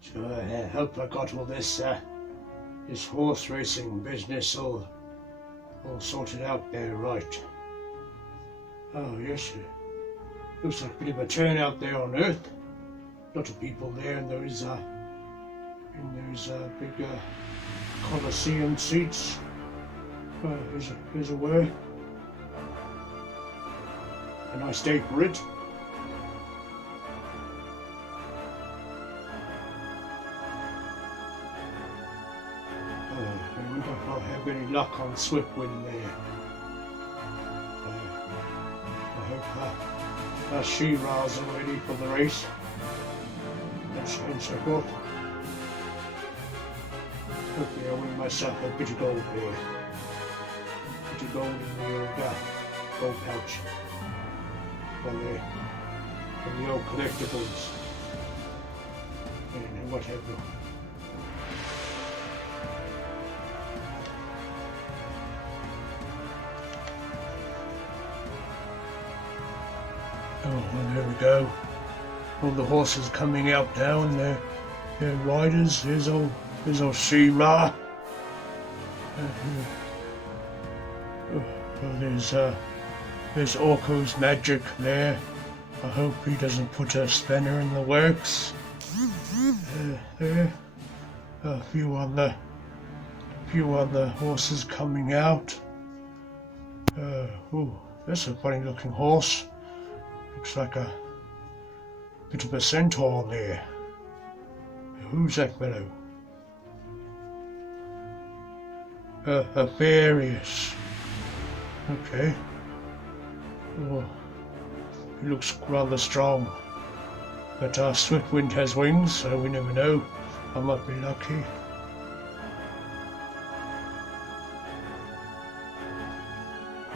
So I hope I got all this horse racing business all sorted out there right. Oh yes, looks like a bit of a turnout there on Earth. A lot of people there in those big Colosseum seats. Here's a way. A nice day for it. I wonder if I'll have any luck on Swiftwind there. I hope She-Ra's all ready for the race. And so forth. Hopefully I'll win myself a bit of gold there. A bit of gold in the old gold pouch. From the old collectibles. And what have you. Oh, well, there we go. All the horses coming out now, and their riders. Here's old She-Ra. There's Orko's magic there. I hope he doesn't put a spanner in the works. There, a few other horses coming out. That's a funny looking horse. Looks like a bit of a centaur there. Who's that fellow? Aphareus. Okay. Oh, he looks rather strong. But Swiftwind has wings, so we never know. I might be lucky.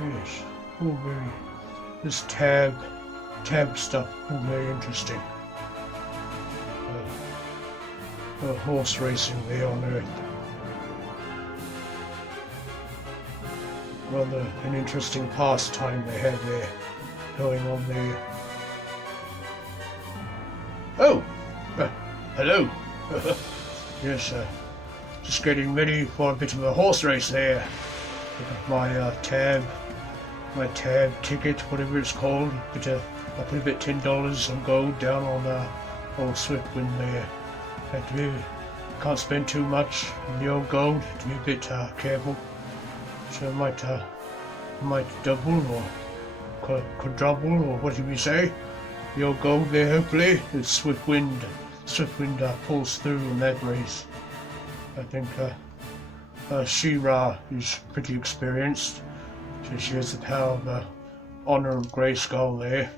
Yes. Oh, very. This tab stuff. Oh, very interesting. Horse racing there on Earth. Rather an interesting pastime they have there going on there. Oh! Hello! Yes, just getting ready for a bit of a horse race there. My tab ticket, whatever it's called. I put a bit $10 and gold down on old Swiftwind there. Can't spend too much on the old gold, to be a bit careful. So I might double or quadruple, or what do we say? The old gold there, hopefully. It's Swiftwind pulls through in that race. I think She-Ra is pretty experienced. So she has the power of the honor of Grayskull there.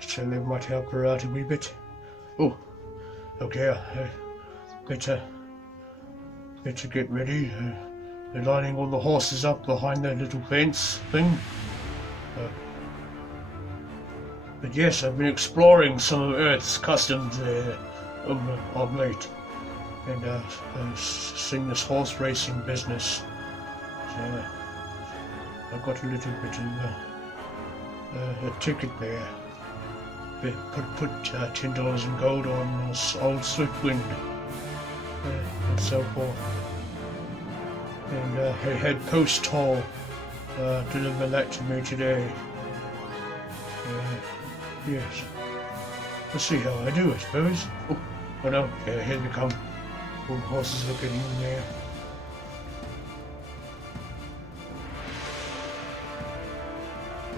So they might help her out a wee bit. Oh, okay, better get ready. They're lining all the horses up behind that little fence thing. But yes, I've been exploring some of Earth's customs of late, and seeing this horse racing business. So I got a little bit of a ticket there. Put $10 in gold on old Swiftwind and so forth. And I had Post Hall deliver that to me today. Yes. Let's see how I do, I suppose. Oh no, here they come. All the horses are getting in there.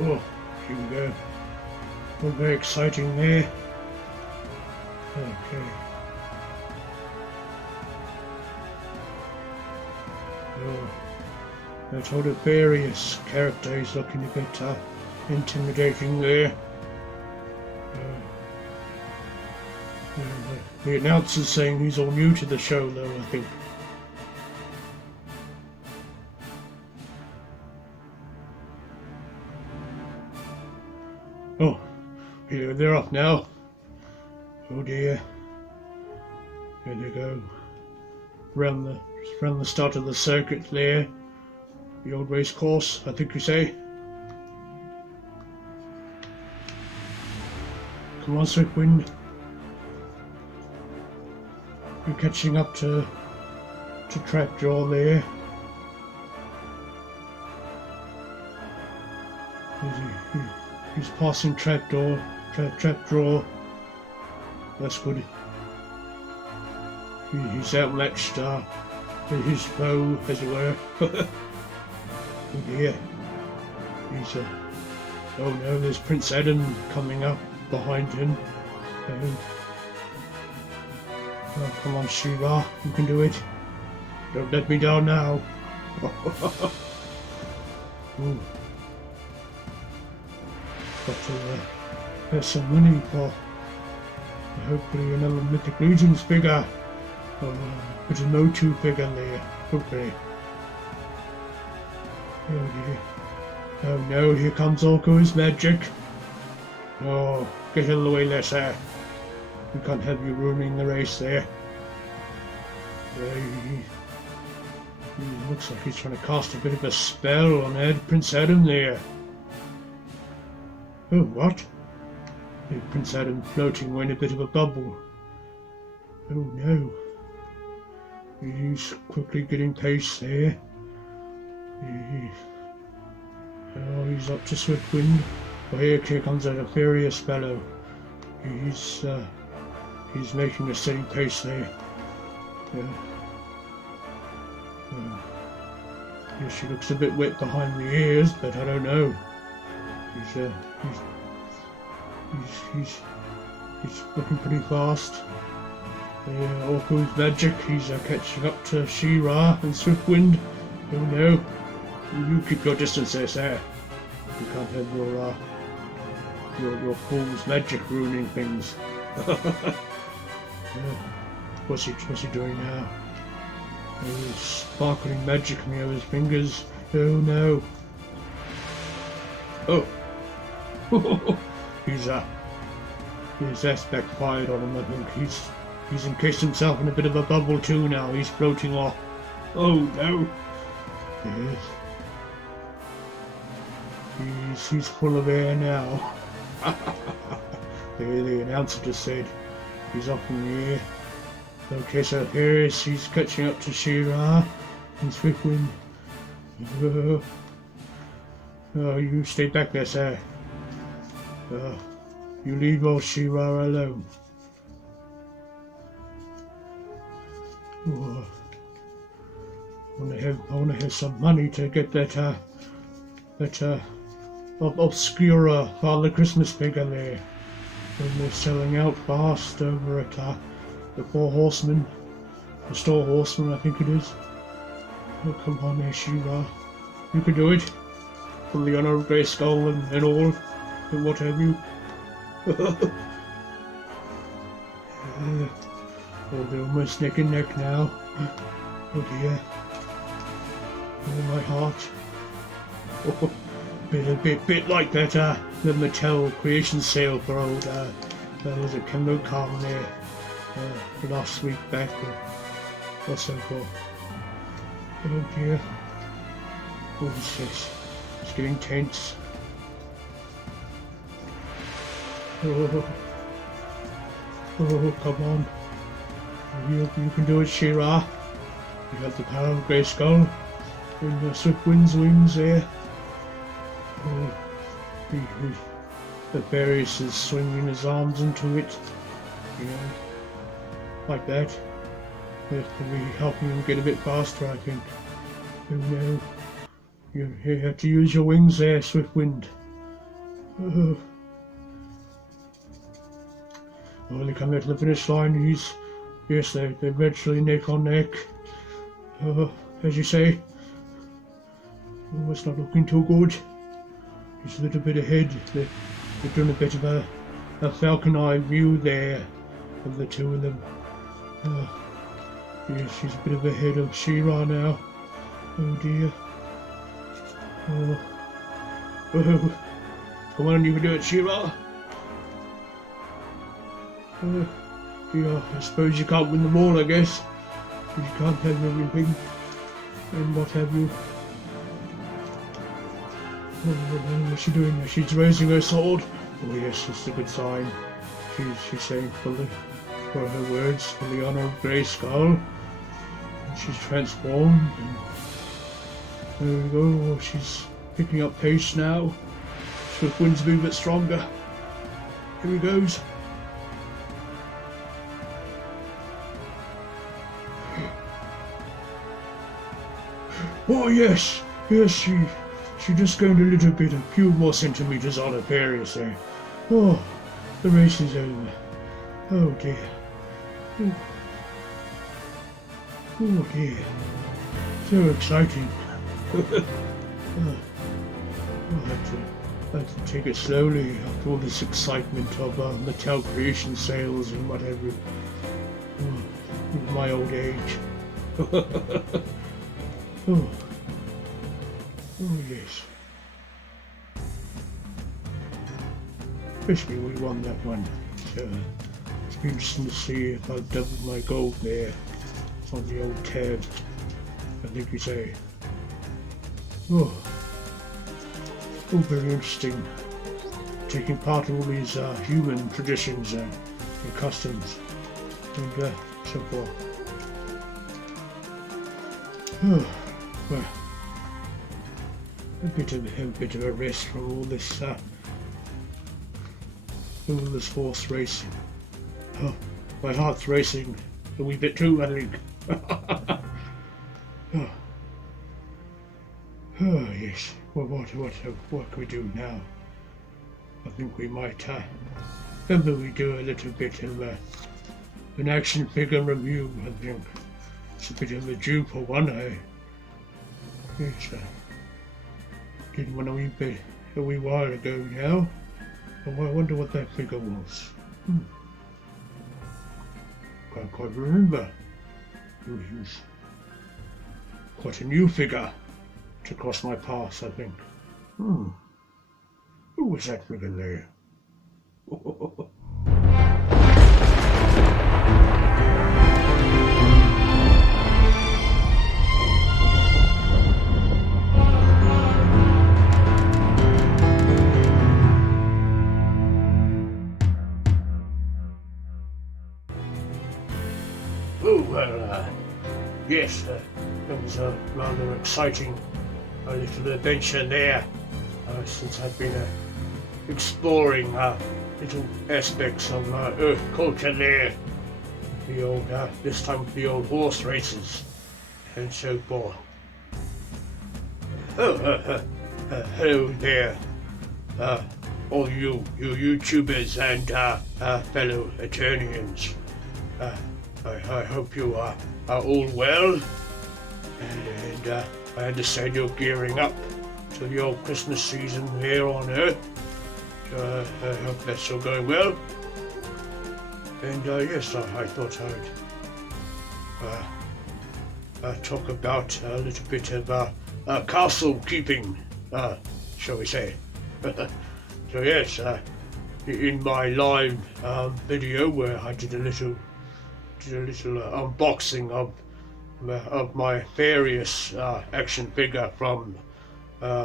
Oh, here we go. All very exciting there. Okay. Oh, that old Aphareus character is looking a bit intimidating there. The announcer's saying he's all new to the show though, I think. Oh, here they're off now. Oh dear. Here they go. Round the start of the circuit there. The old race course, I think you say. Come on, Swiftwind. You're catching up to Trapjaw there. He's passing Trapjaw. That's good. He's outmatched with his bow, as it were. Oh dear. Oh no, there's Prince Adam coming up behind him. Oh, come on, Shiva, you can do it. Don't let me down now. Ooh. Got to have some money for hopefully another Mythic Legions figure. Or put a Motu figure there, hopefully. Oh dear. Oh no, here comes Orko's magic. Oh, get out of the way, Lesser. We can't have you ruining the race there. He looks like he's trying to cast a bit of a spell on Prince Adam there. Oh, what? Prince Adam floating away in a bit of a bubble. Oh no. He's quickly getting pace there. Oh, he's up to Swiftwind. Oh, here comes that Aphareus fellow. He's making a steady pace there. Yeah, she looks a bit wet behind the ears, but I don't know. He's looking pretty fast. Orko's magic. He's catching up to She-Ra and Swiftwind. Oh no! You keep your distance there, sir. You can't have your fool's magic ruining things. What's he doing now? Oh, sparkling magic coming out of his fingers. Oh no! Oh! His ass backfired on him. I think he's encased himself in a bit of a bubble too now. He's floating off. Oh no! Yes. He's full of air now. The announcer just said he's up in the air. Okay, so Aphareus, he's catching up to She-Ra and Swiftwind. Oh, you stay back there, sir. You leave old She-Ra alone. Oh, I wanna have some money to get that obscure Father Christmas figure there. And they're selling out fast over at the Four Horsemen, the Four Horsemen, I think it is. Oh, come on there, She-Ra. You can do it. For the honour of Grey Skull and all, and what have you. Oh, they're almost neck and neck now. Oh dear. Oh, my heart. Oh, bit like that, the Mattel creation sale for old, was it Kendo Khan there, last week back, or so forth. Oh dear. Oh, it's getting tense. Oh, come on. You can do it, She-Ra. You have the power of Grey Skull and the Swiftwind's wings there. Oh, the Aphareus is swinging his arms into it, like that. That's probably helping him get a bit faster, I think. Oh no. You have to use your wings there, Swiftwind. Oh, they come out to the finish line. Yes, they're virtually neck on neck. As you say. Oh, it's not looking too good. He's a little bit ahead. They're doing a bit of a falcon eye view there of the two of them. Yes, she's a bit of ahead of She-Ra now. Oh dear. Oh. Come on, you can do it, She-Ra. Yeah, I suppose you can't win them all, I guess. You can't have everything and what have you. Oh, what's she doing? She's raising her sword. Oh yes, it's a good sign. She's saying for her words, for the honor of Grayskull. And she's transformed, and there we go. Oh, she's picking up pace now. Swiftwind's a bit stronger. Here he goes. Oh yes, she just gained a little bit, a few more centimeters on Aphareus there. Oh, the race is over. Oh dear. Oh dear. So exciting. I have to take it slowly after all this excitement of Mattel creation sales and whatever. My old age. Oh yes. Especially we won that one. So it's interesting to see if I've doubled my gold there on the old tab. I think you say. Oh, very interesting. Taking part in all these human traditions and customs and so forth. Oh, well, a bit of a rest from all this horse racing. Oh, my heart's racing a wee bit too, I think. Oh yes. Well, what can we do now? I think we might maybe we do a little bit of an action figure review. I think it's a bit of a due for one. Yes, did one a wee while ago now. Oh, I wonder what that figure was. Can't quite remember. It was quite a new figure to cross my path, I think. Who was that figure there? Yes, that was a rather exciting little adventure there, since I've been exploring little aspects of Earth culture there. The old, this time with the old horse races and so forth. Hello there, all you YouTubers and fellow Eternians. I hope you are all well, and I understand you're gearing up to the old Christmas season here on Earth. So I hope that's all going well. And yes, I thought I'd talk about a little bit of castle keeping, shall we say. So yes, in my live video where I did a little unboxing of my Aphareus action figure from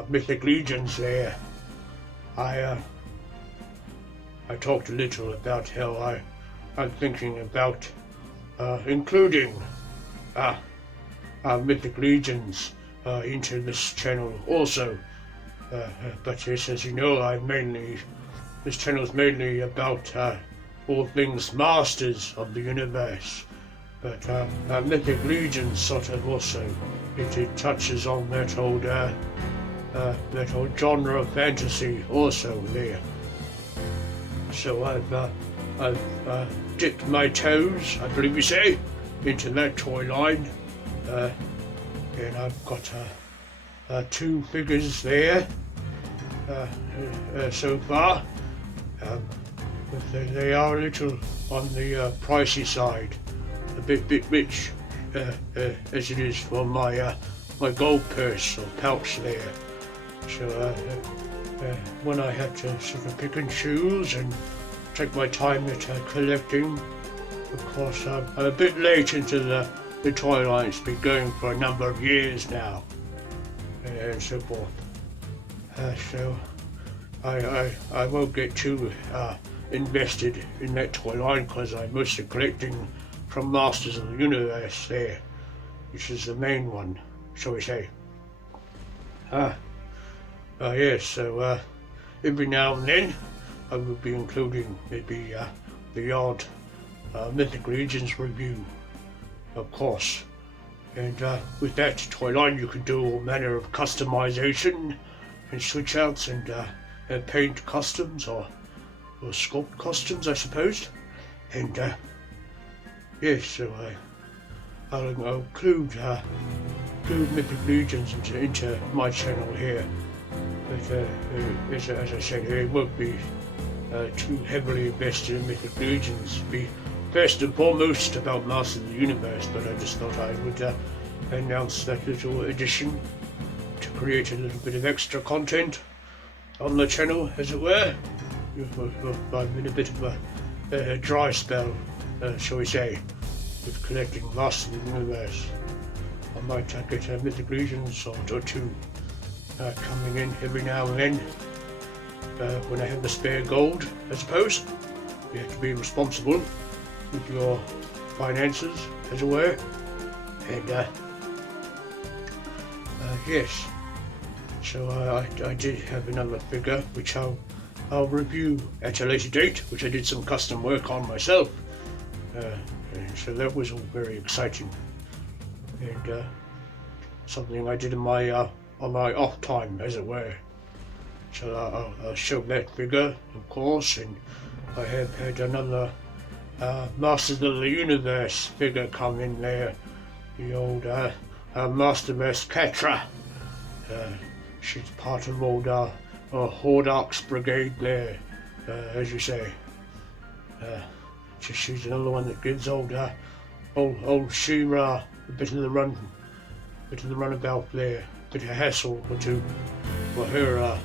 Mythic Legions there, I talked a little about how I'm thinking about including Mythic Legions into this channel also. But yes, as you know, this channel is mainly about all things Masters of the Universe. But Mythic Legions sort of also it touches on that old genre of fantasy also there. So I've dipped my toes, I believe you say, into that toy line, and I've got 2 figures there so far. But they are a little on the pricey side, a bit rich, as it is for my gold purse or pouch there. So when I had to sort of pick and choose and take my time at collecting, of course I'm a bit late into the toy line. It's been going for a number of years now, and so forth. So I won't get too invested in that toy line because I'm mostly collecting from Masters of the Universe there, which is the main one, shall we say. Yes, so every now and then I will be including maybe the odd Mythic Legions review, of course. And with that toy line you can do all manner of customization and switch outs and paint customs or sculpt customs, I suppose. And yes, so I'll include Mythic Legions into my channel here. But as I said, it won't be too heavily invested in Mythic Legions. Be first and foremost about Masters of the Universe, but I just thought I would announce that little addition to create a little bit of extra content on the channel, as it were. I'm in a bit of a dry spell, shall we say, with collecting Masters of the Universe. I might get a Mythic Legions or two coming in every now and then when I have the spare gold, I suppose. You have to be responsible with your finances, as it were. And yes, so I did have another figure which I'll review at a later date, which I did some custom work on myself. And so that was all very exciting, and something I did in my on my off time, as it were. So I'll show that figure, of course, and I have had another Masters of the Universe figure come in there, the old Masterversal-Toyhunter. She's part of old Hordox Brigade there, as you say. She's another one that gives old She-Ra a bit of the runabout there, a bit of hassle or two for her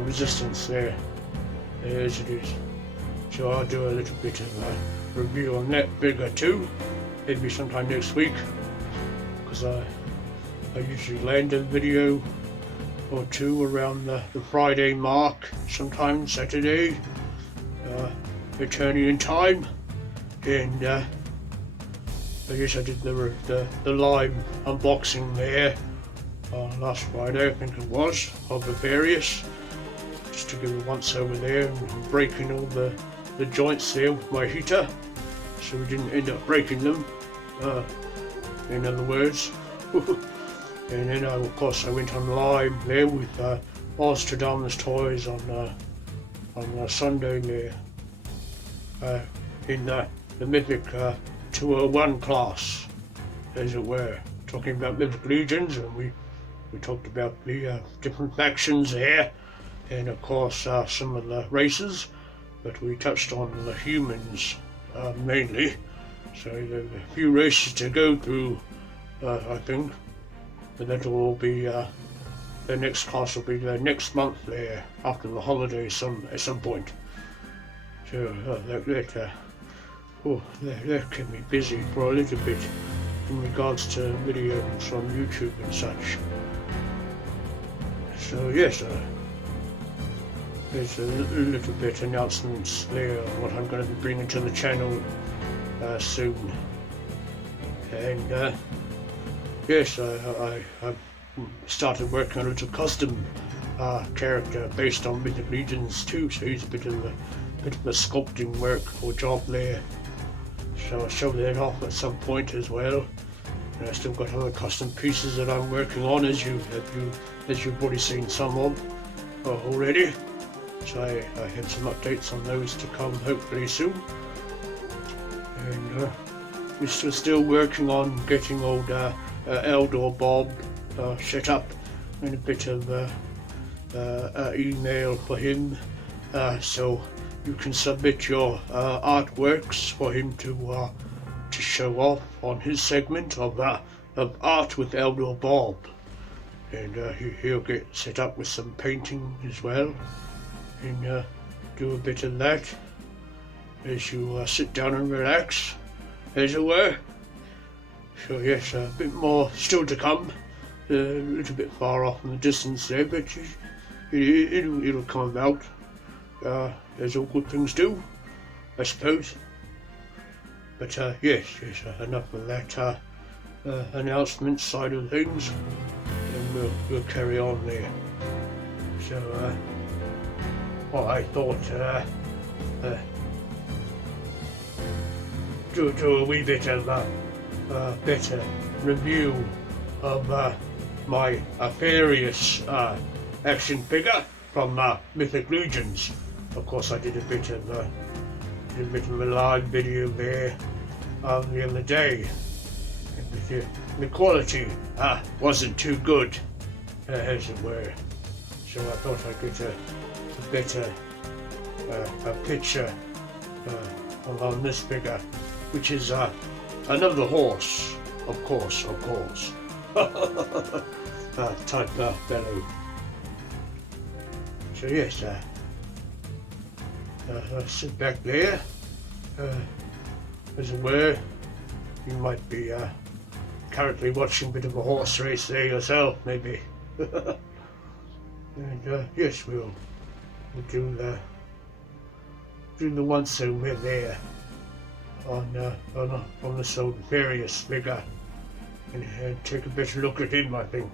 resistance there, as it is. So I'll do a little bit of a review on that figure too, maybe sometime next week, because I usually land a video or two around the Friday mark, sometimes Saturday, Eternian time. And I guess I did the live unboxing there last Friday, I think it was, of Aphareus, just to give it once over there and breaking all the joints there with my heater, so we didn't end up breaking them, in other words. And then of course I went on live there with Ostradamus Toys on Sunday there, in the Mythic 201 class, as it were, talking about Mythic Legions, and we talked about the different factions there, and of course some of the races, but we touched on the humans mainly. So there's a few races to go through, I think, but that'll all be the next class will be the next month there, after the holidays at some point. So that kept me busy for a little bit in regards to videos on YouTube and such. So yes, there's a little bit announcements there of what I'm going to be bringing to the channel soon. And yes, I've started working on a little custom character based on Mythic Legions too, so he's a bit of a sculpting work or job there. So I'll show that off at some point as well. And I've still got other custom pieces that I'm working on, as you've already seen some of already. So I have some updates on those to come hopefully soon. And we're still working on getting old Eldor Bob set up, and a bit of email for him, so you can submit your artworks for him to show off on his segment of art with Eldor Bob, and he'll get set up with some painting as well, and do a bit of that as you sit down and relax, as it were. So yes, a bit more still to come a little bit far off in the distance there, but it'll come out, as all good things do, I suppose. But yes, enough of that announcement side of things, and we'll carry on there. So, I thought do a wee bit of better review of my Aphareus action figure from Mythic Legions. Of course, I did a bit of a live video there the other day. The quality wasn't too good, as it were. So I thought I'd get a better picture on this figure, which is another horse, of course. Type fellow. So yes, sit back there. As it were, you might be currently watching a bit of a horse race there yourself, maybe. And yes, we'll do the once over there on this old Aphareus figure, and take a better look at him, I think.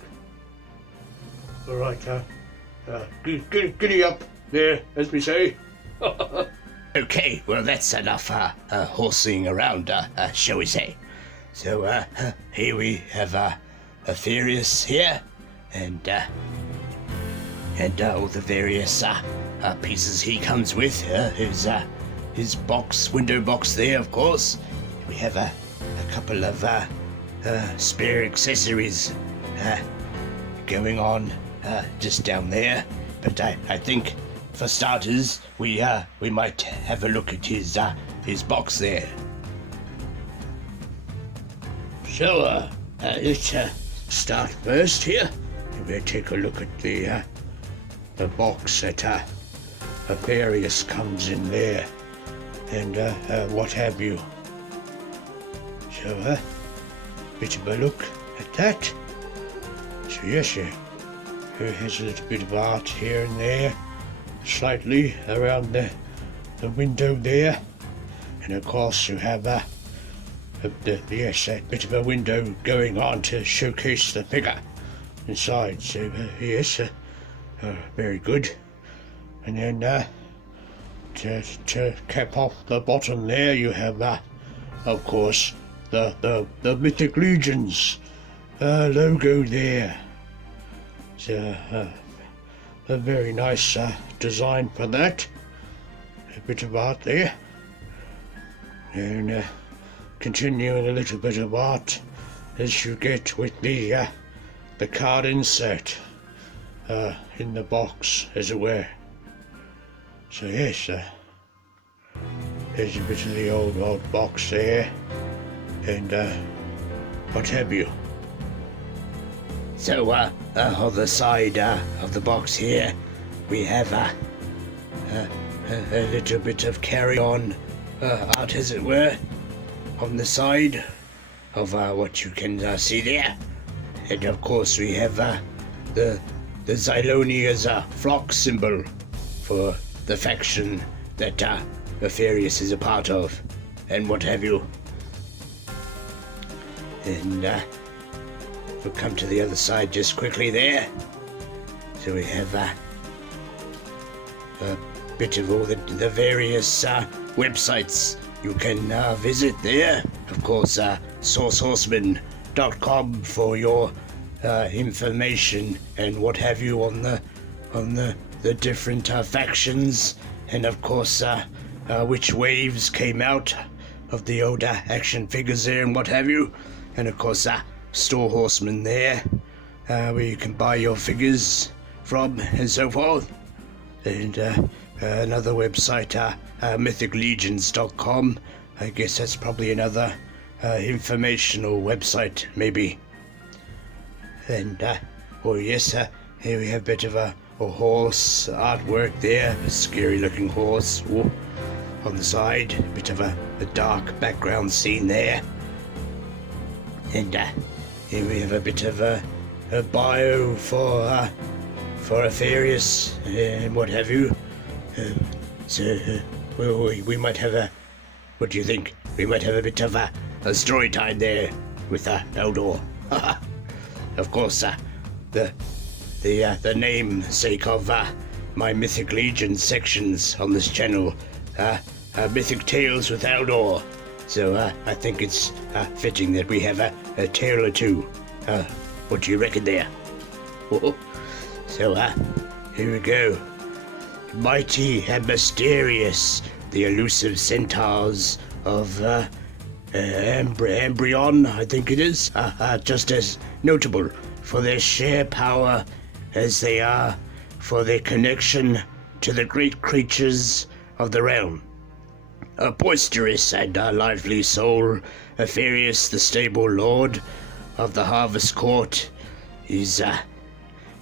All right, giddy up there, as we say. Okay, well that's enough horsing around, shall we say. So here we have Aphareus here, and all the various pieces he comes with. His window box there, of course. We have a couple of spare accessories going on just down there. But I think, for starters, we might have a look at his box there. So let's start first here. We'll take a look at the box that Aphareus comes in there, and what have you. So bit of a look at that. So yes, here has a little bit of art here and there, slightly around the window there, and of course you have that bit of a window going on to showcase the figure inside. So yes, very good. And then to cap off the bottom there, you have of course the Mythic Legions logo there. So a very nice design for that. A bit of art there, and continuing a little bit of art as you get with the card insert in the box, as it were. So yes, there's a bit of the old box there, and what have you. So on the side of the box here, we have a little bit of carry-on art, as it were, on the side of what you can see there. And of course we have the Xylonia's flock symbol for the faction that Aphareus is a part of, and what have you. And we'll come to the other side just quickly there. So we have a bit of all the various websites you can visit there. Of course, sourcehorsemen.com for your information and what have you on the different factions, and of course which waves came out of the older action figures there and what have you. And of course Four Horsemen there, where you can buy your figures from and so forth. And another website, mythiclegions.com. I guess that's probably another informational website, maybe. And oh yes, here we have a bit of a horse artwork there, a scary looking horse. Ooh, on the side, a bit of a dark background scene there. And here we have a bit of bio for Aphareus and what have you. We might have a. What do you think? We might have a bit of a story time there with Eldor. Of course, the namesake of my Mythic Legions sections on this channel, Mythic Tales with Eldor. So I think it's fitting that we have a tale or two. What do you reckon there? So here we go. Mighty and mysterious, the elusive centaurs of Embryon, I think it is, just as notable for their sheer power as they are for their connection to the great creatures of the realm. A boisterous and lively soul, Aphareus, the stable lord of the Harvest Court, is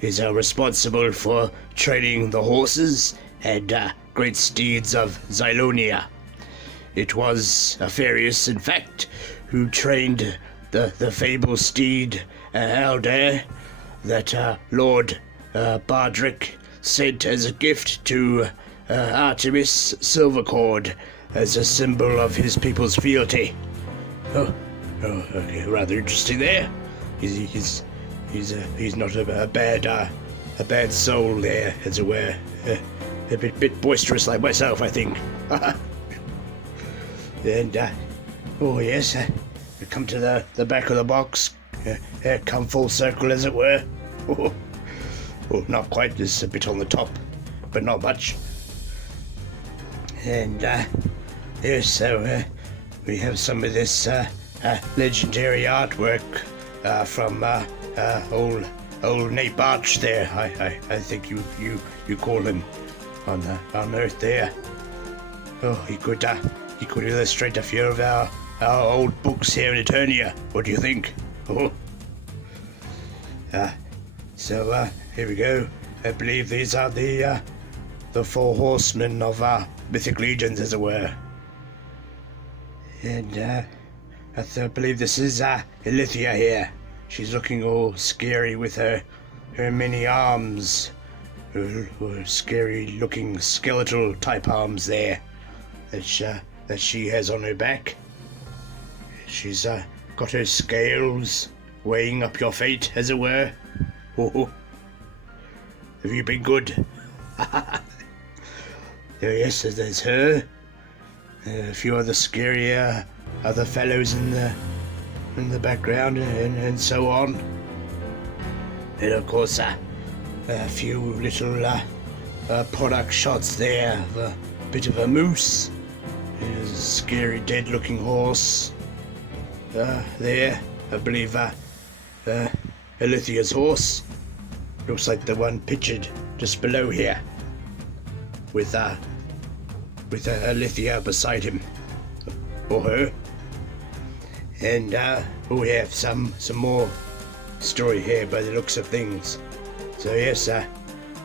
responsible for training the horses and great steeds of Zylonia. It was Aphareus, in fact, who trained the fable steed Eldor that Lord Bardrick sent as a gift to Artemis Silvercord as a symbol of his people's fealty. Okay, rather interesting there. He's not a bad soul there, as it were. A bit boisterous like myself, I think. And oh yes, we come to the back of the box. Come full circle, as it were. Oh, not quite. There's a bit on the top, but not much. And yes, so we have some of this legendary artwork from old Nate Barch there. I think you call him on Earth there. Oh, he could illustrate a few of our old books here in Eternia. What do you think? Oh. So here we go. I believe these are the Four Horsemen of Mythic Legions, as it were. And I believe this is Elithia here. She's looking all scary with her many arms. Her scary looking skeletal type arms there that she has on her back. She's got her scales weighing up your fate, as it were. Oh, have you been good? Yes, there's her. A few other scarier other fellows in the background, and so on. And of course, a few little product shots there of a bit of a moose. There's a scary dead-looking horse. There, I believe, Elithia's horse. Looks like the one pictured just below here, with Elithia beside him, or her. And we have some more story here by the looks of things. So yes,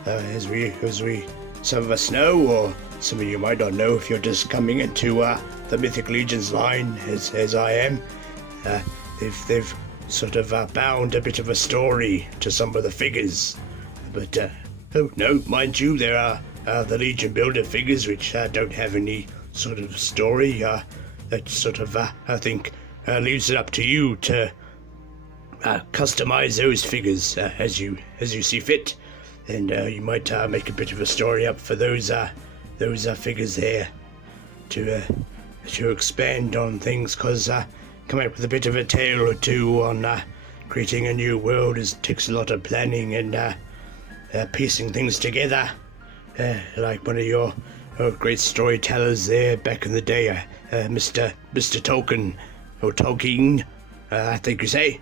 as we some of us know, or some of you might not know if you're just coming into the Mythic Legions line, as I am, they've sort of bound a bit of a story to some of the figures. But oh no, mind you, there are the Legion Builder figures which don't have any sort of story. That sort of I think leaves it up to you to customize those figures as you see fit, and you might make a bit of a story up for those figures there to expand on things, because come up with a bit of a tale or two on creating a new world takes a lot of planning and piecing things together, like one of your great storytellers there back in the day, Mr. Tolkien, or Tolkien, I think you say.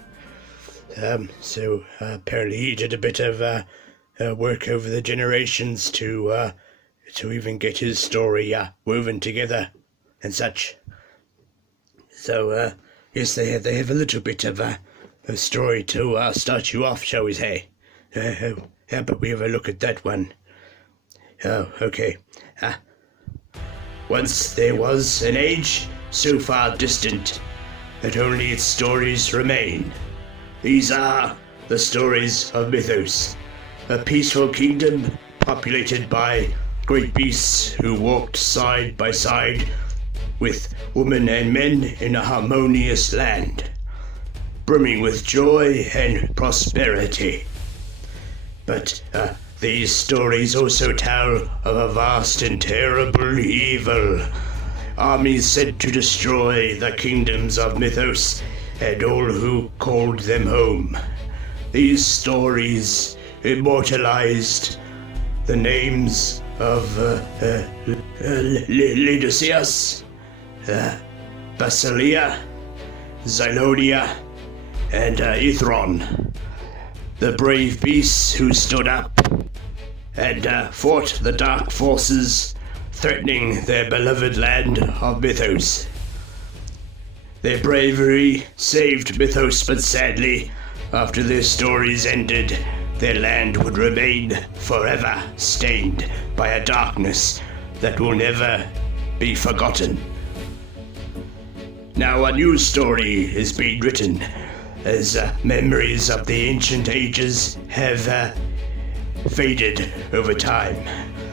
So apparently he did a bit of work over the generations to even get his story woven together and such. So yes, they have a little bit of a story to start you off, shall we say? How about we have a look at that one? Oh, okay. Once there was an age so far distant that only its stories remain. These are the stories of Mythos, a peaceful kingdom populated by great beasts who walked side by side with women and men in a harmonious land, brimming with joy and prosperity. But these stories also tell of a vast and terrible evil, armies sent to destroy the kingdoms of Mythos and all who called them home. These stories immortalized the names of Laodicius, Basilia, Zylonia, and Ithron, the brave beasts who stood up and fought the dark forces threatening their beloved land of Mythos. Their bravery saved Mythos, but sadly, after their stories ended, their land would remain forever stained by a darkness that will never be forgotten. Now a new story is being written, as memories of the ancient ages have faded over time.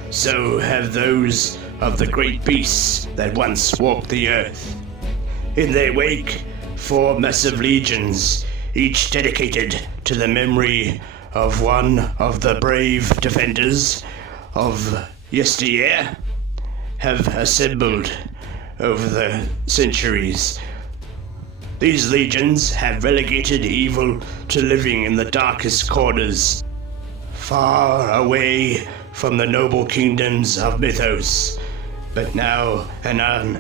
So have those of the great beasts that once walked the earth. In their wake, 4 massive legions, each dedicated to the memory of one of the brave defenders of yesteryear, have assembled over the centuries. These legions have relegated evil to living in the darkest corners, far away from the noble kingdoms of Mythos. But now an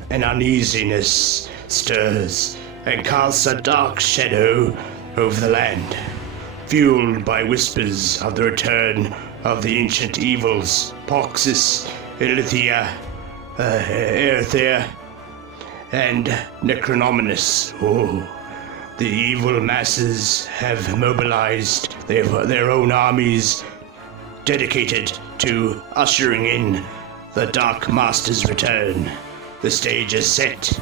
uneasiness stirs and casts a dark shadow over the land, fueled by whispers of the return of the ancient evils, Poxus, Elithia, Erthia, and Necronominus. Oh, the evil masses have mobilized their own armies, dedicated to ushering in the Dark Master's return. The stage is set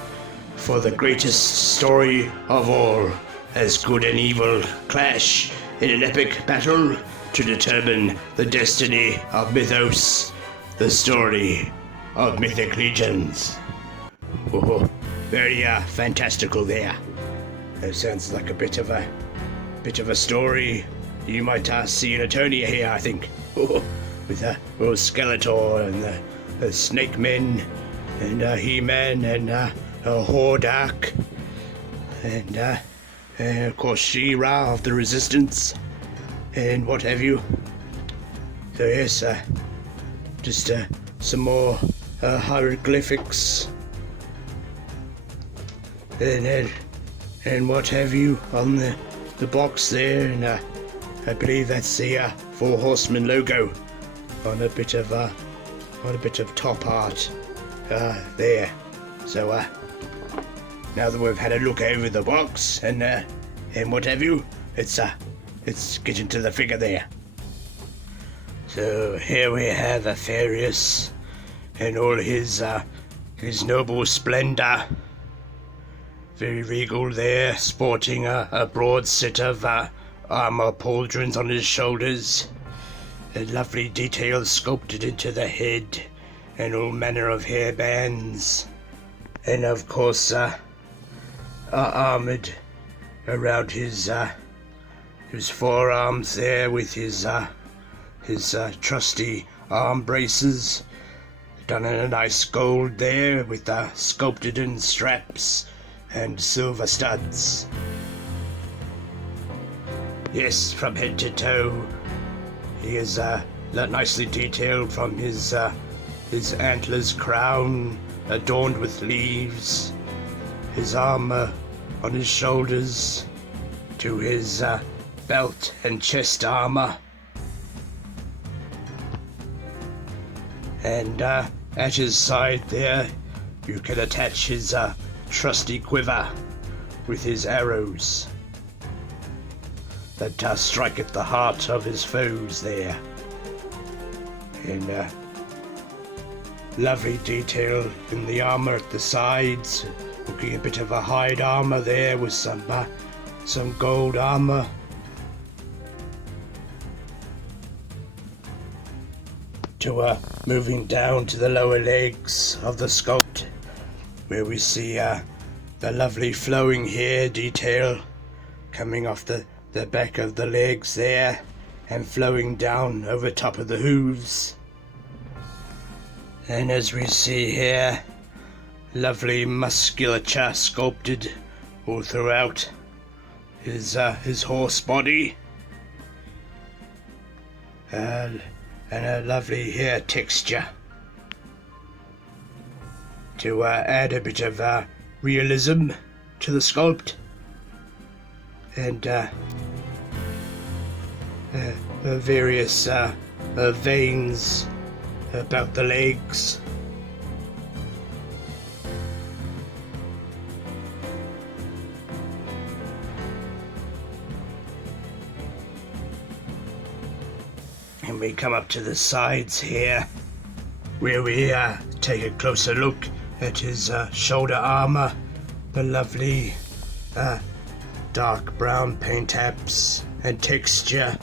for the greatest story of all, as good and evil clash in an epic battle to determine the destiny of Mythos, the story of Mythic Legions. Oh, very fantastical there. That sounds like a bit of a story you might see in Eternia here, I think. Oh, with old Skeletor and the Snake Men and He-Man and Hordak and of course She-Ra of the Resistance and what have you. So yes, just some more hieroglyphics and what have you on the box there, and I believe that's the Four Horsemen logo on a bit of top art there. So now that we've had a look over the box and what have you, let's get into the figure there. So here we have Aphareus and all his noble splendor. Very regal there, sporting a broad set of armor pauldrons on his shoulders, and lovely details sculpted into the head, and all manner of hairbands, and of course armored around his forearms there with his trusty arm braces, done in a nice gold there with sculpted in straps and silver studs. Yes, from head to toe, he is nicely detailed, from his antlers crown adorned with leaves, his armor on his shoulders, to his belt and chest armor, and at his side there you can attach his trusty quiver with his arrows that strike at the heart of his foes there. And lovely detail in the armor at the sides, looking a bit of a hide armor there with some gold armor to moving down to the lower legs of the sculpt, where we see the lovely flowing hair detail coming off the back of the legs there and flowing down over top of the hooves. And as we see here, lovely musculature sculpted all throughout his horse body, and a lovely hair texture to add a bit of realism to the sculpt, and various veins about the legs. And we come up to the sides here, where we take a closer look at his shoulder armor, the lovely dark brown paint apps and texture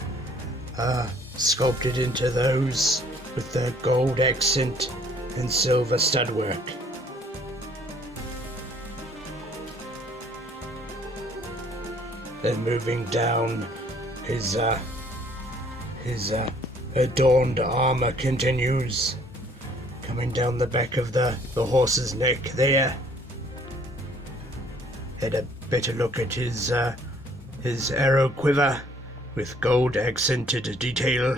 sculpted into those with the gold accent and silver stud work. Then moving down, his adorned armor continues, coming down the back of the horse's neck there. Had a better look at his arrow quiver with gold accented detail.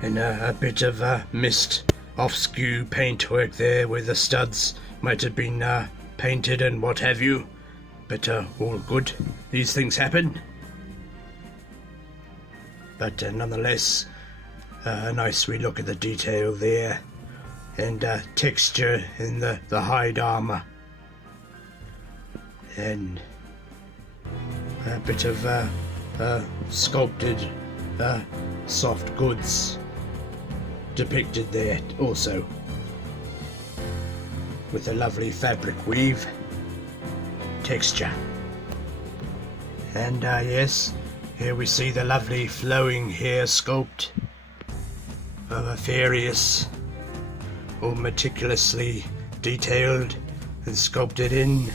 And a bit of missed off-skew paintwork there where the studs might have been painted and what have you. But all good. These things happen. But nonetheless, a nice wee look at the detail there, and texture in the hide armor, and a bit of sculpted soft goods depicted there also, with a lovely fabric weave texture. And yes, here we see the lovely flowing hair sculpt of Aphareus, all meticulously detailed and sculpted in,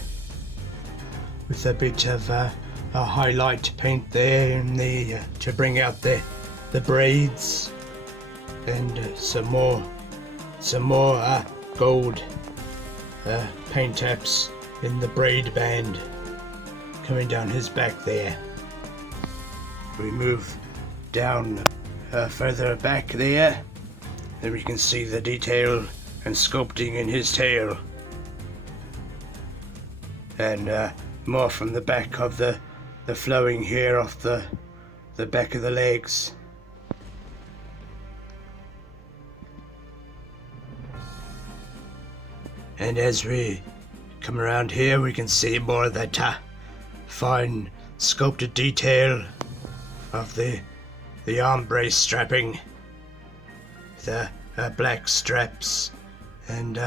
with a bit of a highlight paint there in the to bring out the braids, and some more gold paint apps in the braid band coming down his back there. We move down further back there, and we can see the detail and sculpting in his tail, and more from the back of the flowing hair off the back of the legs. And as we come around here, we can see more of that fine sculpted detail of the arm brace strapping, the black straps and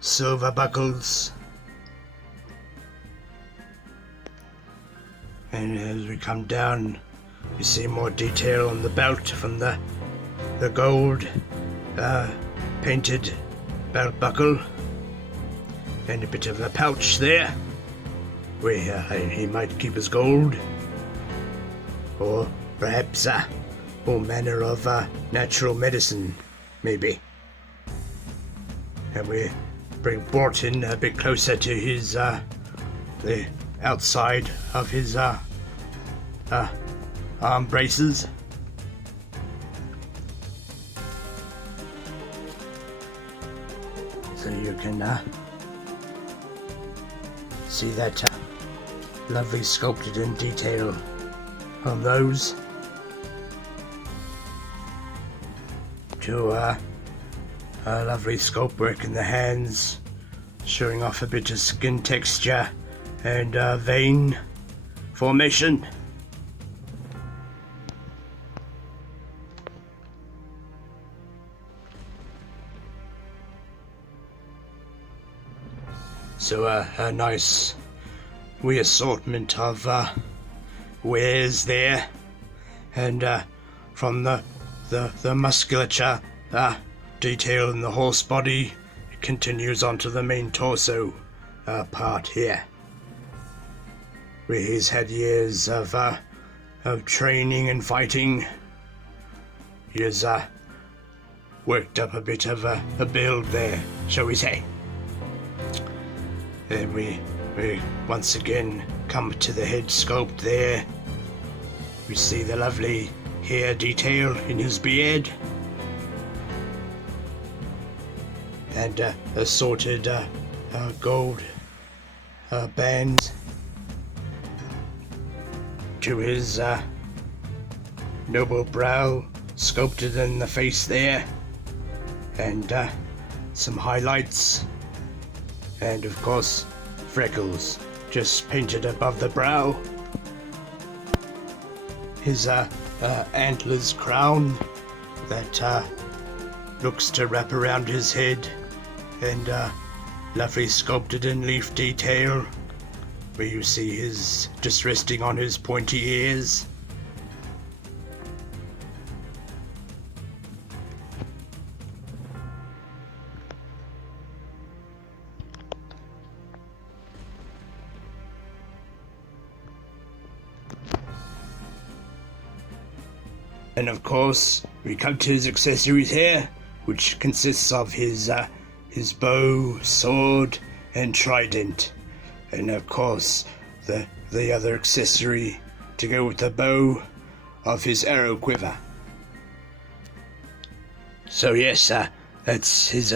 silver buckles. And as we come down, we see more detail on the belt from the gold painted belt buckle, and a bit of a pouch there where he might keep his gold, or perhaps all manner of natural medicine, maybe. And we bring Borton a bit closer to his the outside of his arm braces. So you can see that lovely sculpted in detail on those, to a lovely sculpt work in the hands, showing off a bit of skin texture and vein formation. So a nice wee assortment of wares there, and from the musculature detail in the horse body, it continues onto the main torso part here, where he's had years of training and fighting. He has worked up a bit of a build there, shall we say. And we once again come to the head sculpt there. We see the lovely hair detail in his beard, and assorted gold bands to his noble brow, sculpted in the face there, and some highlights, and of course freckles just painted above the brow. His antlers crown that looks to wrap around his head, and lovely sculpted in leaf detail, where you see his just resting on his pointy ears. And of course, we come to his accessories here, which consists of his bow, sword, and trident. And of course, the other accessory to go with the bow of his arrow quiver. So yes, that's his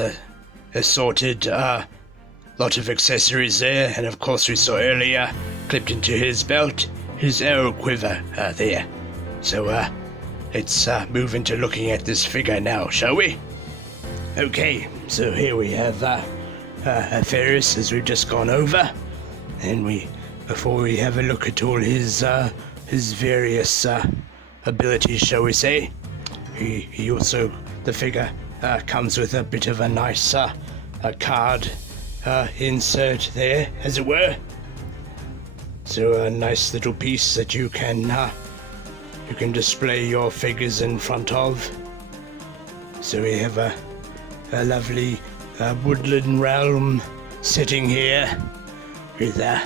assorted lot of accessories there. And of course, we saw earlier, clipped into his belt, his arrow quiver there. So let's move into looking at this figure now, shall we? Okay, so here we have Aphareus, as we've just gone over, and before we have a look at all his various abilities, shall we say, he also, the figure comes with a bit of a nice a card insert there, as it were. So a nice little piece that you can display your figures in front of. So we have a lovely woodland realm sitting here with a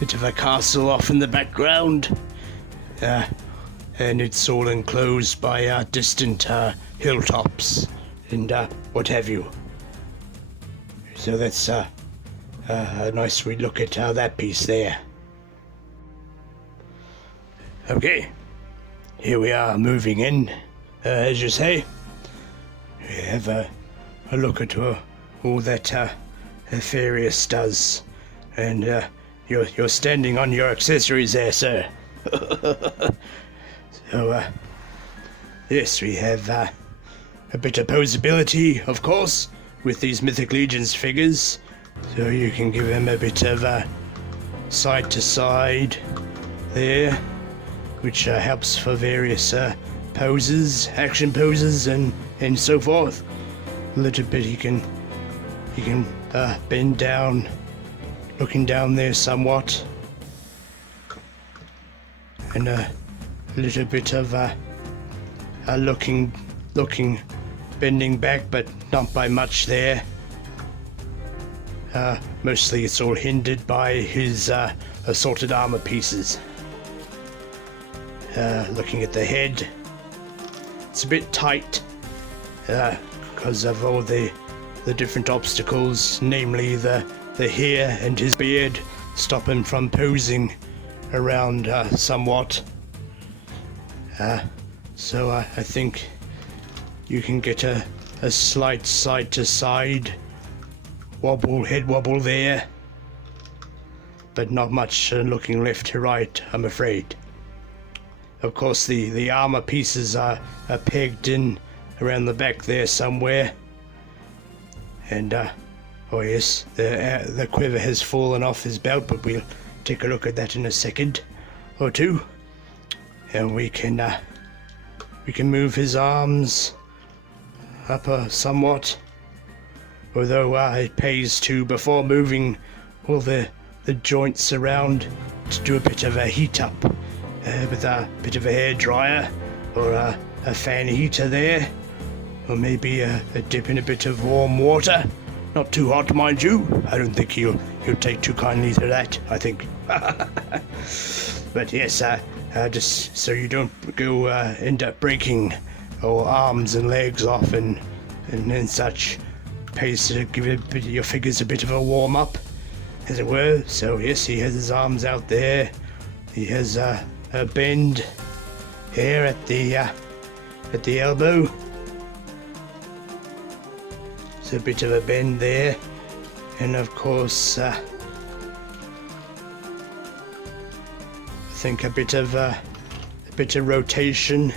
bit of a castle off in the background, and it's all enclosed by distant hilltops and what have you. So that's a nice wee look at that piece there. Okay, here we are moving in, as you say. We have a look at all that Aphareus does, and you're standing on your accessories there, sir. So yes, we have a bit of posability, of course, with these Mythic Legions figures, so you can give them a bit of side to side there, which helps for various poses, action poses, and so forth. A little bit he can bend down, looking down there somewhat, and a little bit of looking, bending back, but not by much there. Mostly it's all hindered by his assorted armor pieces. Looking at the head, it's a bit tight because of all the different obstacles, namely the hair and his beard stop him from posing around somewhat. So I think you can get a slight side to side head wobble there, but not much looking left to right, I'm afraid. Of course, the armor pieces are pegged in around the back there somewhere, and oh yes, the quiver has fallen off his belt, but we'll take a look at that in a second or two, and we can move his arms up somewhat, although it pays to, before moving all the joints around, to do a bit of a heat up with a bit of a hair dryer or a fan heater there, or maybe a dip in a bit of warm water. Not too hot, mind you. I don't think he'll take too kindly to that, I think. But yes, just so you don't go end up breaking arms and legs off and such. Pays to give your figures a bit of a warm up, as it were. So yes, he has his arms out there. He has a bend here at the elbow. It's a bit of a bend there, and of course, I think a bit of rotation.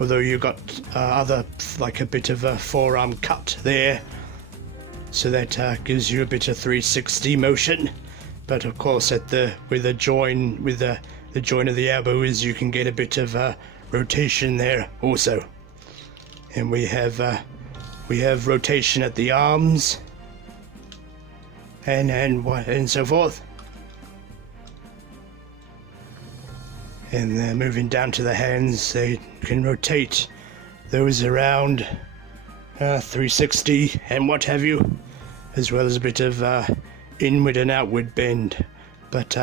Although you got like a bit of a forearm cut there, so that gives you a bit of 360 motion. But of course, with the join of the elbow is you can get a bit of rotation there also, and we have rotation at the arms and so forth. And moving down to the hands, they can rotate those around 360 and what have you, as well as a bit of inward and outward bend. But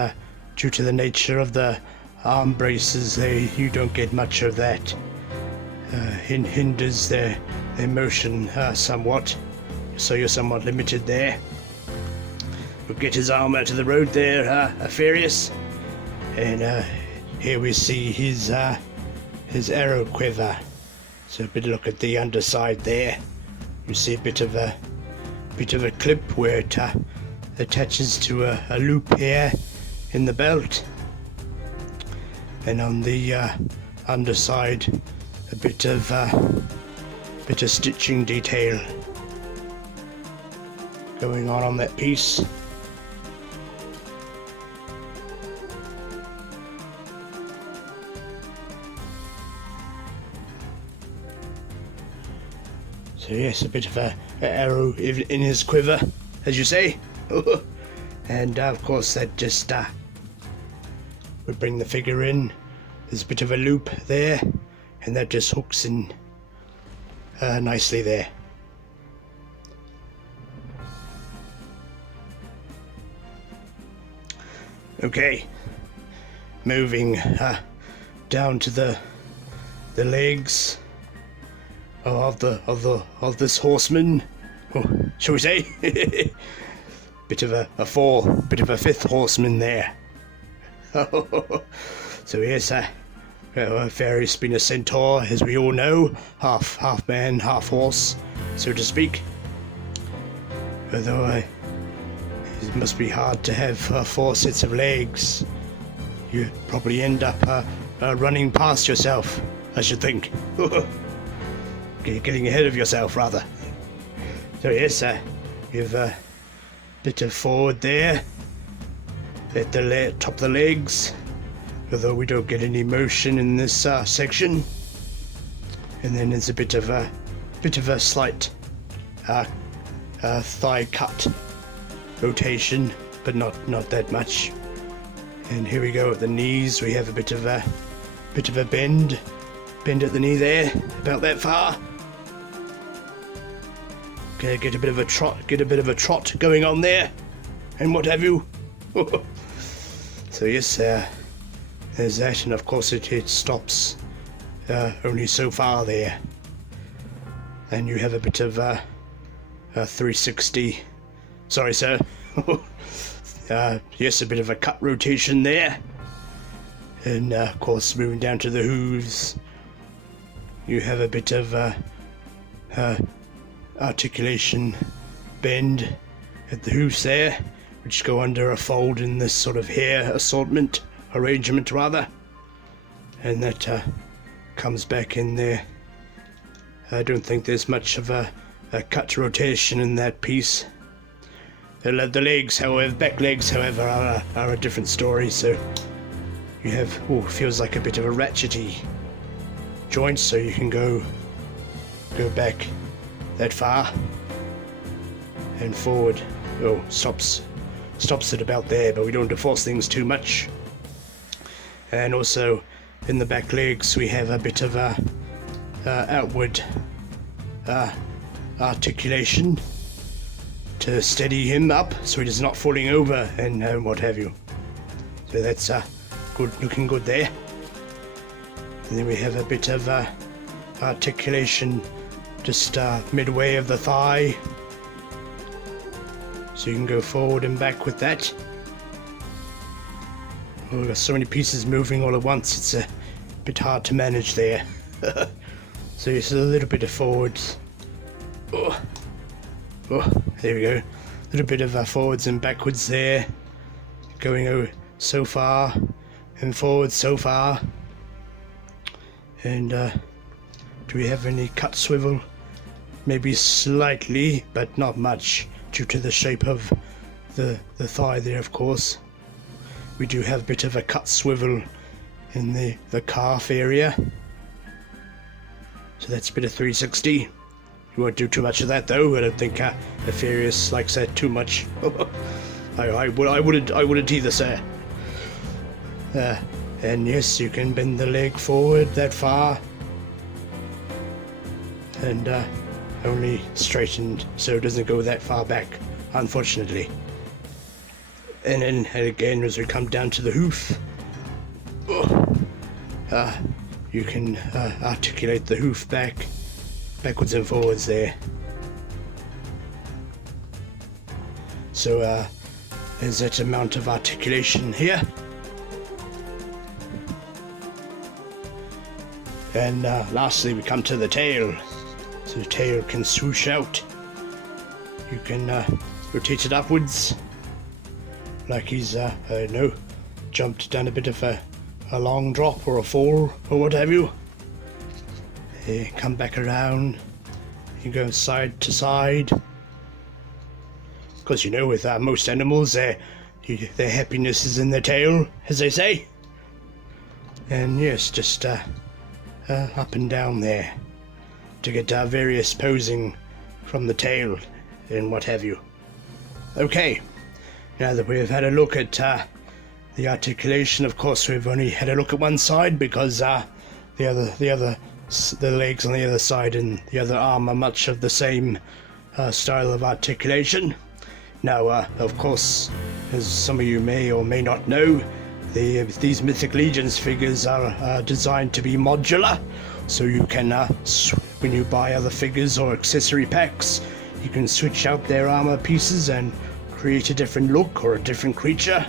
due to the nature of the arm braces, you don't get much of that. Hinders their motion somewhat, so you're somewhat limited there. We'll get his arm out of the road there, Aphareus, and here we see his arrow quiver. So a bit of look at the underside there. You see a bit of a clip where it attaches to a loop here in the belt, and on the underside a bit of stitching detail going on that piece. So yes, a bit of a arrow in his quiver, as you say. And of course that just would bring the figure in. There's a bit of a loop there, and that just hooks in nicely there. Okay, moving down to the legs of this horseman, shall we say? bit of a fifth horseman there. So yes, Aphareus being a centaur, as we all know, half man, half horse, so to speak. Although it must be hard to have 4 sets of legs. You probably end up running past yourself, I should think. Getting ahead of yourself, rather. So yes, you have a bit of forward there at the top of the legs, although we don't get any motion in this section. And then there's a bit of a slight thigh cut rotation, but not that much. And here we go at the knees. We have a bit of a bend at the knee there, about that far. Okay, get a bit of a trot going on there, and what have you. So yes, there's that, and of course it stops only so far there. And you have a bit of a 360. Sorry, sir. Yes, a bit of a cut rotation there. And of course, moving down to the hooves, you have a bit of articulation bend at the hooves there, which go under a fold in this sort of hair arrangement rather, and that comes back in there. I don't think there's much of a cut rotation in that piece. The legs, however, back legs, however, are a different story. So you have, feels like a bit of a ratchety joint, so you can go back that far and forward. Stops at about there, but we don't have to force things too much. and also in the back legs we have a bit of a outward articulation to steady him up so he's not falling over and what have you. So that's good, looking good there. And then we have a bit of articulation just midway of the thigh, so you can go forward and back with that. Oh, we've got so many pieces moving all at once, it's a bit hard to manage there. So it's a little bit of forwards. Oh, there we go. A little bit of forwards and backwards there, going over so far and forward so far. And do we have any cut swivel? Maybe slightly, but not much, due to the shape of the thigh there, of course. We do have a bit of a cut swivel in the calf area. So that's a bit of 360. You won't do too much of that though. I don't think Aphareus likes that too much. I wouldn't either, sir. And yes, you can bend the leg forward that far, and only straightened so it doesn't go that far back, unfortunately. And then again, as we come down to the hoof, you can articulate the hoof backwards and forwards there. So there's that amount of articulation here. And lastly, we come to the tail. So the tail can swoosh out. You can rotate it upwards, like he's, I don't know, jumped down a bit of a long drop or a fall or what have you. You come back around, you go side to side. Because you know, with most animals, their happiness is in their tail, as they say. And yes, just up and down there to get various posing from the tail and what have you. Okay, now that we've had a look at the articulation, of course we've only had a look at one side because the legs on the other side and the other arm are much of the same style of articulation. Now, of course, as some of you may or may not know, these Mythic Legions figures are designed to be modular, so you can, when you buy other figures or accessory packs, you can switch out their armor pieces and create a different look or a different creature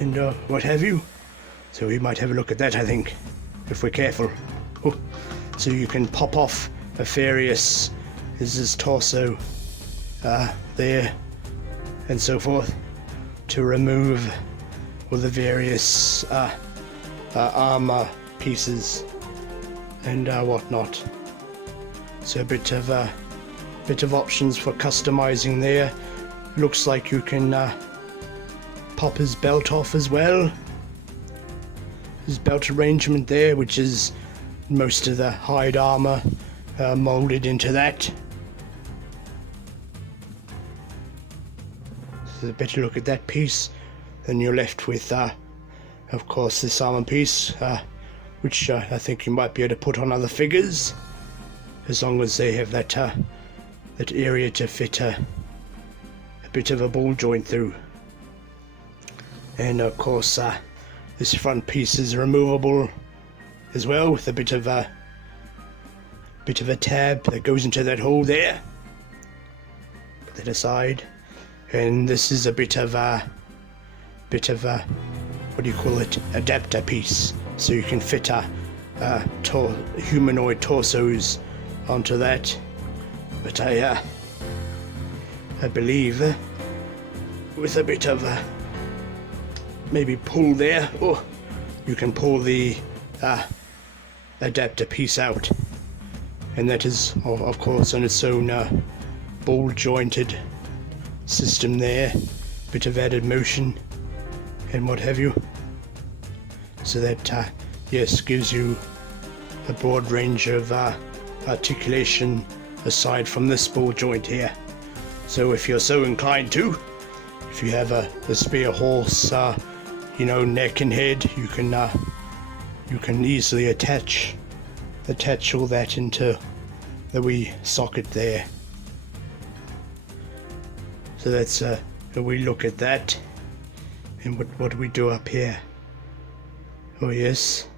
and what have you. So we might have a look at that, I think, if we're careful. Oh. So you can pop off Aphareus, his torso there and so forth, to remove all the various armor pieces and whatnot. So a bit of options for customizing there. Looks like you can pop his belt off as well. His belt arrangement there, which is most of the hide armor molded into that. So a better look at that piece. Then you're left with, of course, this armor piece, which I think you might be able to put on other figures, as long as they have that area to fit a bit of a ball joint through. And of course, this front piece is removable as well, with a bit of a tab that goes into that hole there. Put that aside, and this is a bit of a what do you call it, adapter piece, so you can fit humanoid torsos onto that. But I believe with a bit of maybe pull there, or you can pull the adapter piece out, and that is of course on its own ball jointed system there, bit of added motion and what have you, so that yes, gives you a broad range of articulation aside from this ball joint here. So if you're so inclined to, if you have a spare horse, neck and head, you can you can easily attach all that into the wee socket there. So that's a wee look at that. And what do we do up here? Oh yes,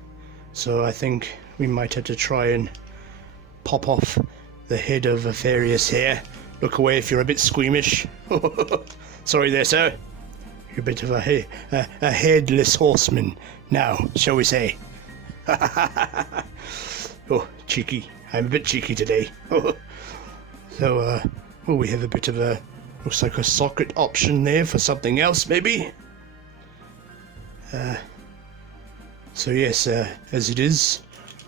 so I think we might have to try and pop off the head of Aphareus here. Look away if you're a bit squeamish. Sorry there, sir. You're a bit of a headless horseman now, shall we say. Oh, cheeky. I'm a bit cheeky today. So, we have a bit of a, looks like a socket option there for something else, maybe? So yes, as it is,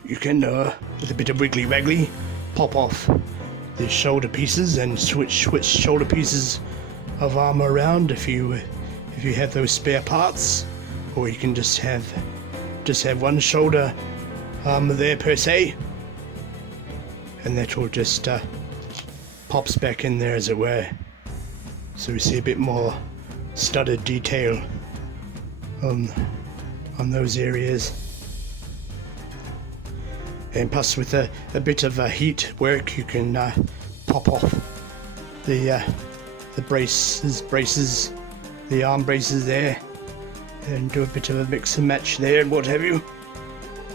you can, with a bit of wiggly waggly, pop off the shoulder pieces and switch shoulder pieces of armor around if you have those spare parts, or you can just have one shoulder armor there per se, and that will just pops back in there, as it were. So we see a bit more studded detail on those areas. And plus, with a bit of heat work, you can pop off the braces, the arm braces there, and do a bit of a mix and match there and what have you.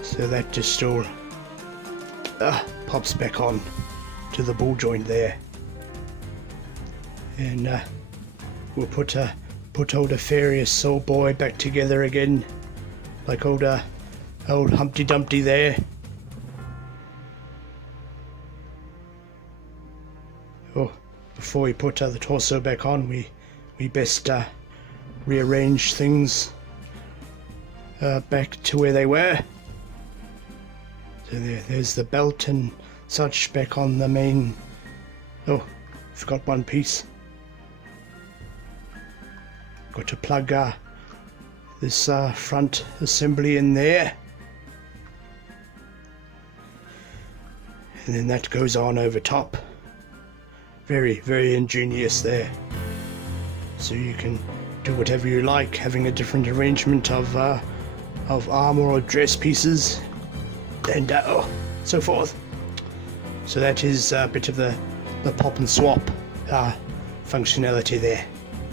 So that just all pops back on to the ball joint there. And we'll put old Aphareus, old boy, back together again, like old Humpty Dumpty there. Oh, before we put the torso back on, we best rearrange things back to where they were. So there's the belt and such back on the main. Oh, forgot one piece. Got to plug this front assembly in there, and then that goes on over top. Very, very ingenious there. So you can do whatever you like, having a different arrangement of armor or dress pieces, and so forth. So that is a bit of the pop and swap functionality there.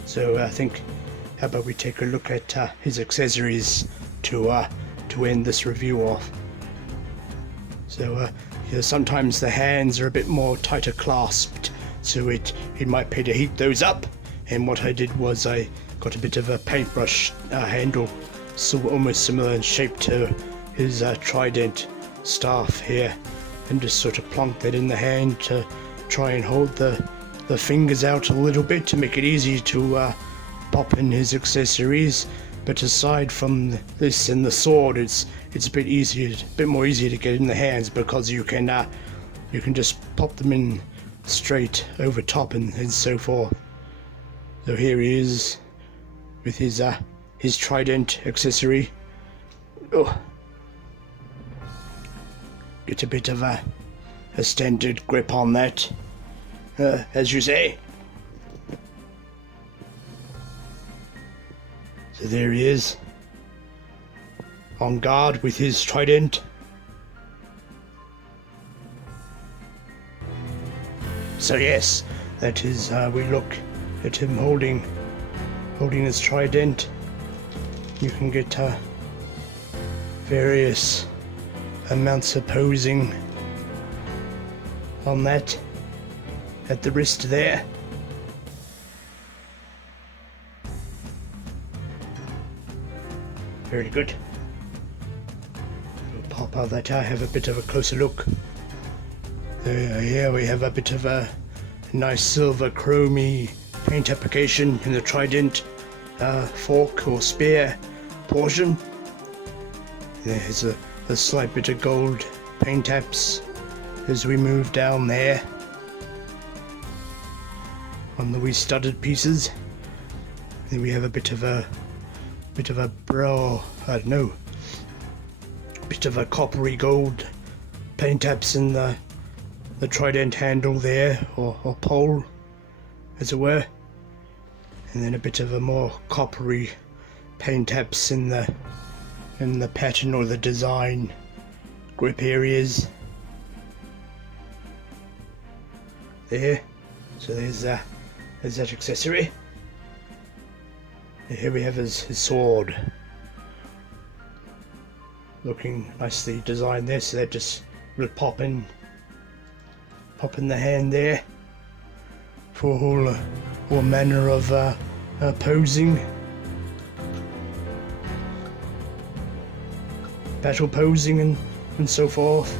So I think, how about we take a look at his accessories to end this review off. So sometimes the hands are a bit more tighter clasped, so it might pay to heat those up. And what I did was I got a bit of a paintbrush handle, so almost similar in shape to his trident staff here, and just sort of plonked that in the hand to try and hold the fingers out a little bit to make it easy to pop in his accessories. But aside from this and the sword, it's a bit more easier to get in the hands, because you can just pop them in straight over top and so forth. So here he is with his trident accessory. Oh, get a bit of a standard grip on that, as you say. So there he is, on guard with his trident. So yes, that is, we look at him holding his trident. You can get various amounts of posing on that at the wrist there. Very good. We'll pop out that I have a bit of a closer look. Here we have a bit of a nice silver chromey paint application in the trident fork or spear portion. There's a slight bit of gold paint apps as we move down there on the wee studded pieces. Then we have a bit of a bit of a coppery gold paint apps in the trident handle there, or pole, as it were, and then a bit of a more coppery paint apps in the in the pattern or the design grip areas. There. So there's that accessory. And here we have his sword. Looking nicely designed there, so that just will pop in the hand there for all manner of posing, battle posing and so forth.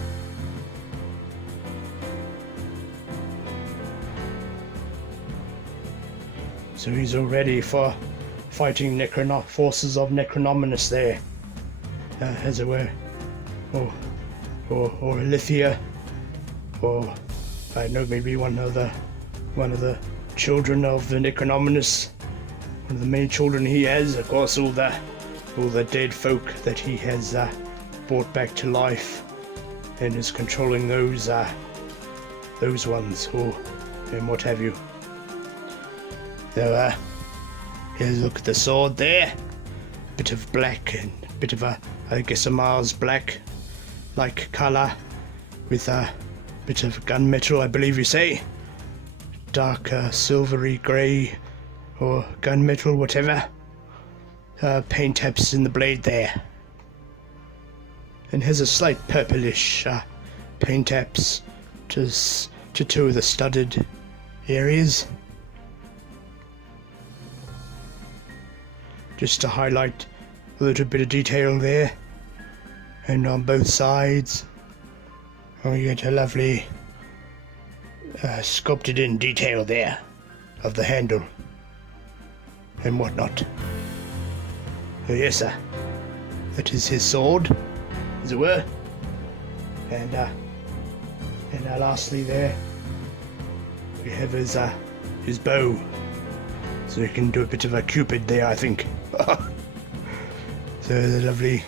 So he's all ready for fighting forces of Necronominus there, as it were, or Lithia, or I don't know, maybe one of the children of the Necronominus, one of the many children he has. Of course, all the dead folk that he has brought back to life, and is controlling those ones, and what have you. So here's a look at the sword there. Bit of black and bit of I guess a Mars black like colour with a bit of gunmetal, I believe you say. Dark silvery grey or gunmetal, whatever. Paint taps in the blade there. And has a slight purplish paint taps to two of the studded areas. Just to highlight a little bit of detail there. And on both sides, we get a lovely sculpted in detail there of the handle and whatnot. So yes, sir, that is his sword, as it were. And lastly there, we have his bow. So we can do a bit of a Cupid there, I think. So the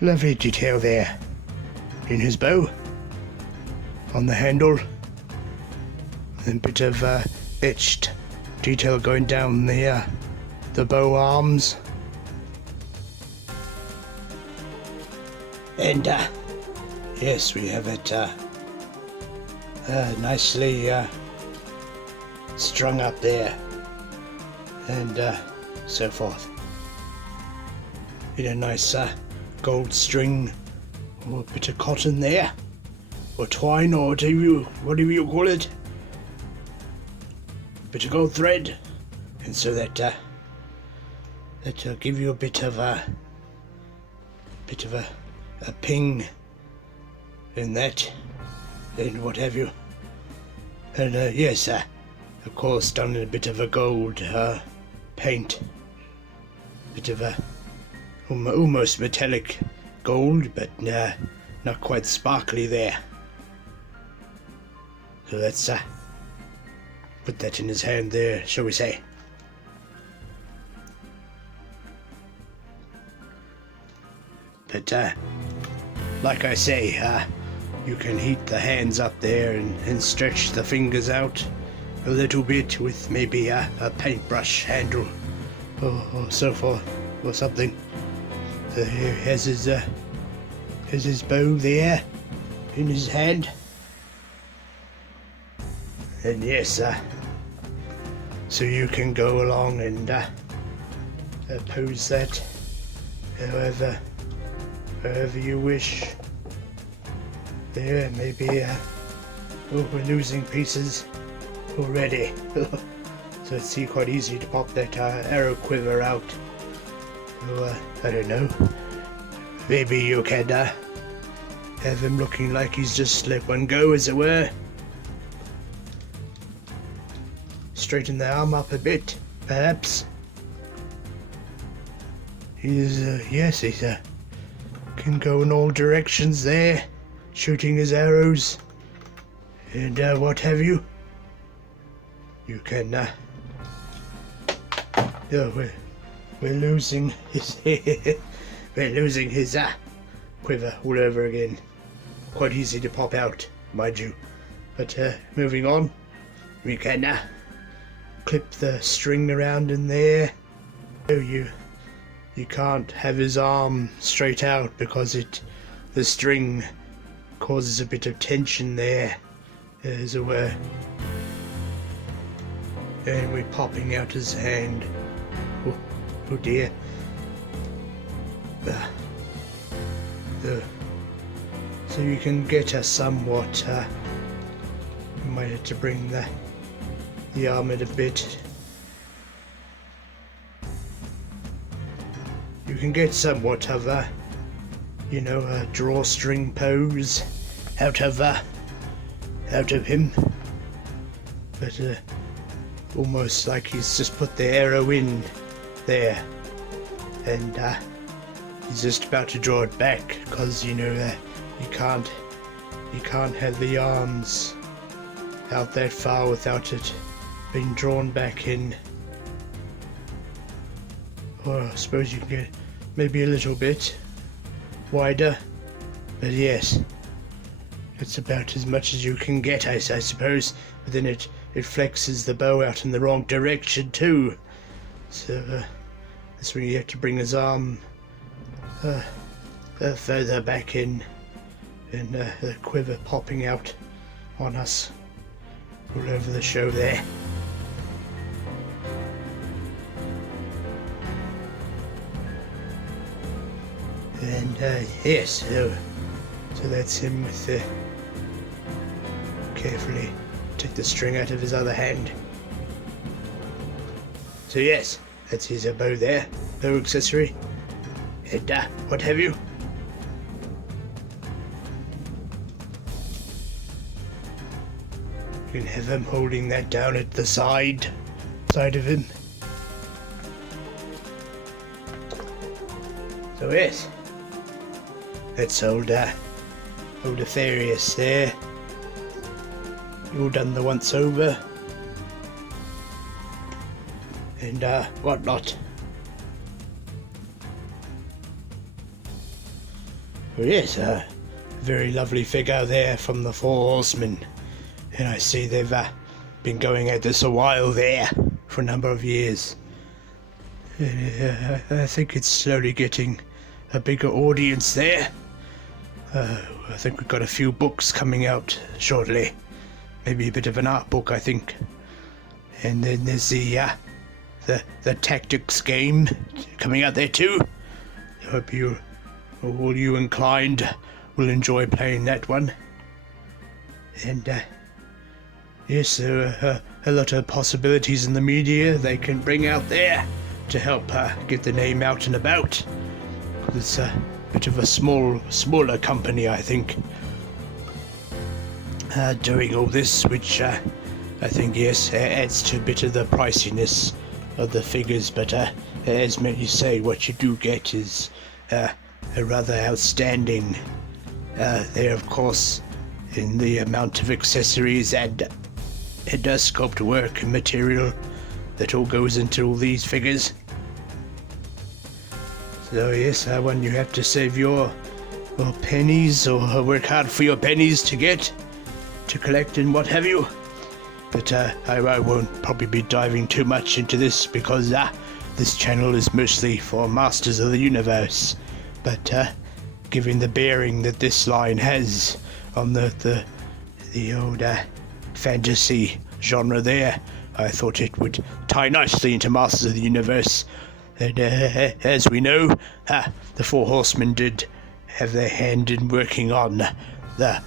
lovely detail there in his bow, on the handle, and a bit of etched detail going down the bow arms. And yes, we have it nicely strung up there, and so forth, in a nice gold string, or a bit of cotton there, or twine, or whatever you call it, a bit of gold thread, and so that'll give you a bit of a ping in that, and what have you. And yes, of course, done in a bit of a gold paint, bit of a almost metallic gold, but not quite sparkly there. So let's put that in his hand there, shall we say. But like I say, you can heat the hands up there and stretch the fingers out a little bit with maybe a paintbrush handle or so forth, or something. So here has his bow there in his hand. And yes, so you can go along and pose that however you wish. There, maybe we're losing pieces already. So it's quite easy to pop that arrow quiver out. So, I don't know. Maybe you can have him looking like he's just let one go, as it were. Straighten the arm up a bit, perhaps. He's can go in all directions there, shooting his arrows and what have you. You can we're losing his quiver all over again. Quite easy to pop out, mind you. But moving on, we can clip the string around in there. So you you can't have his arm straight out because the string causes a bit of tension there, as it were. And we're popping out his hand. Oh dear. So you can get a somewhat, you might have to bring the arm in a bit. You can get somewhat of a drawstring pose out of him, but almost like he's just put the arrow in there, and he's just about to draw it back because you can't have the arms out that far without it being drawn back in. Or I suppose you can get maybe a little bit wider, but yes, it's about as much as you can get, I suppose. But then it flexes the bow out in the wrong direction too, so that's when you have to bring his arm further back in, and the quiver popping out on us all over the show there. And yes, so that's him with the carefully take the string out of his other hand. So yes, that's his bow there, bow accessory, and what have you. You can have him holding that down at the side of him. So yes, that's old Aphareus there. All done the once over and whatnot. Well, yes, very lovely figure there from the Four Horsemen, and I see they've been going at this a while there for a number of years. I think it's slowly getting a bigger audience there. I think we've got a few books coming out shortly. Maybe a bit of an art book, I think. And then there's the tactics game coming out there too. I hope all you inclined will enjoy playing that one. And yes, there are a lot of possibilities in the media they can bring out there to help get the name out and about. It's a bit of a smaller company, I think, doing all this, which I think, yes, adds to a bit of the priciness of the figures, but as you say, what you do get is a rather outstanding there, of course, in the amount of accessories and sculpt work and material that all goes into all these figures. So yes, when you have to save your pennies or work hard for your pennies to collect and what have you. But I won't probably be diving too much into this because this channel is mostly for Masters of the Universe. But given the bearing that this line has on the old fantasy genre there, I thought it would tie nicely into Masters of the Universe. And as we know, the Four Horsemen did have their hand in working on the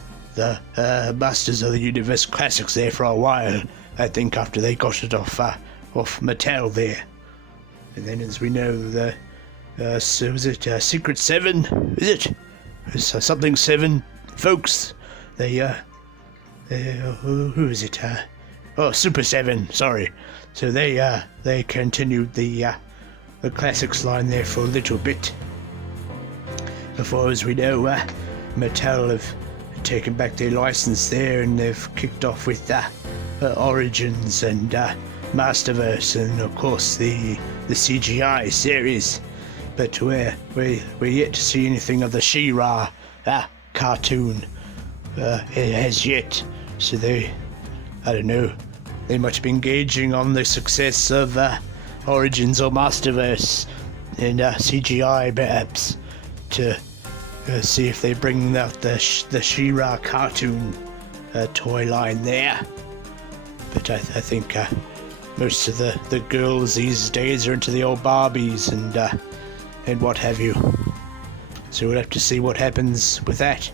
Masters of the Universe classics there for a while. I think after they got it off Mattel there. And then, as we know, so was it Secret 7? Is it? It's something 7 folks. Who is it? Super 7. Sorry. So they continued the classics line there for a little bit before, as we know, Mattel have taken back their license there, and they've kicked off with Origins and Masterverse, and of course the CGI series. But we're yet to see anything of the She-Ra cartoon as yet. So I don't know, they might be engaging on the success of Origins or Masterverse, and CGI perhaps to see if they bring out the She-Ra cartoon toy line there. But I think most of the girls these days are into the old Barbies and what have you. So we'll have to see what happens with that,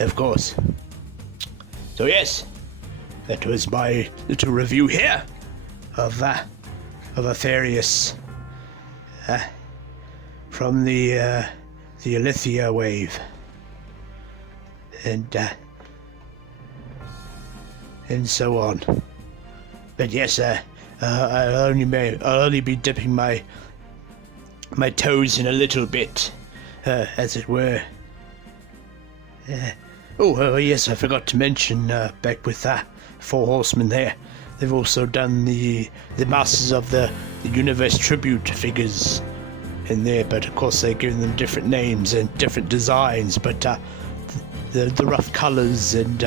of course. So yes, that was my little review here of Aphareus from the Alethea wave, and so on. But yes, I'll only be dipping my toes in a little bit, as it were. Yes, I forgot to mention back with Four Horsemen there. They've also done the Masters of the Universe tribute figures in there, but of course they're giving them different names and different designs. But the rough colours and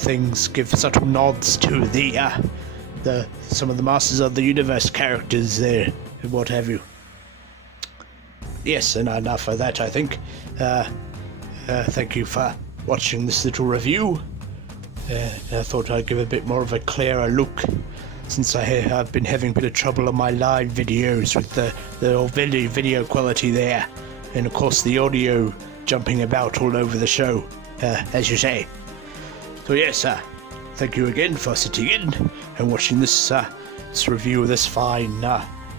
things give subtle nods to the some of the Masters of the Universe characters there and what have you. Yes, and enough of that, I think. Thank you for watching this little review. I thought I'd give a bit more of a clearer look, since I've been having a bit of trouble on my live videos with the video quality there, and of course the audio jumping about all over the show, as you say. So yes, thank you again for sitting in and watching this review of this fine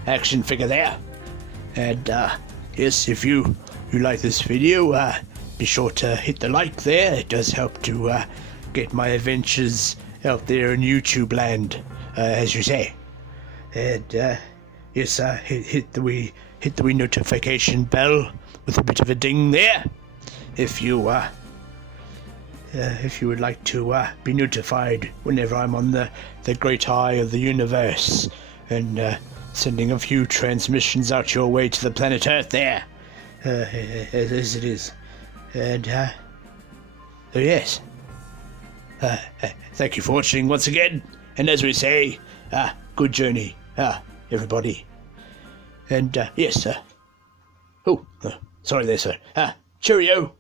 action figure there. And yes, if you like this video, be sure to hit the like there. It does help to get my adventures out there in YouTube land, as you say. And yes, hit the wee notification bell with a bit of a ding there, if you would like to be notified whenever I'm on the great eye of the universe and sending a few transmissions out your way to the planet Earth there, as it is. And so yes, thank you for watching once again, and as we say, good journey, everybody. And yes, sorry there, sir. Cheerio.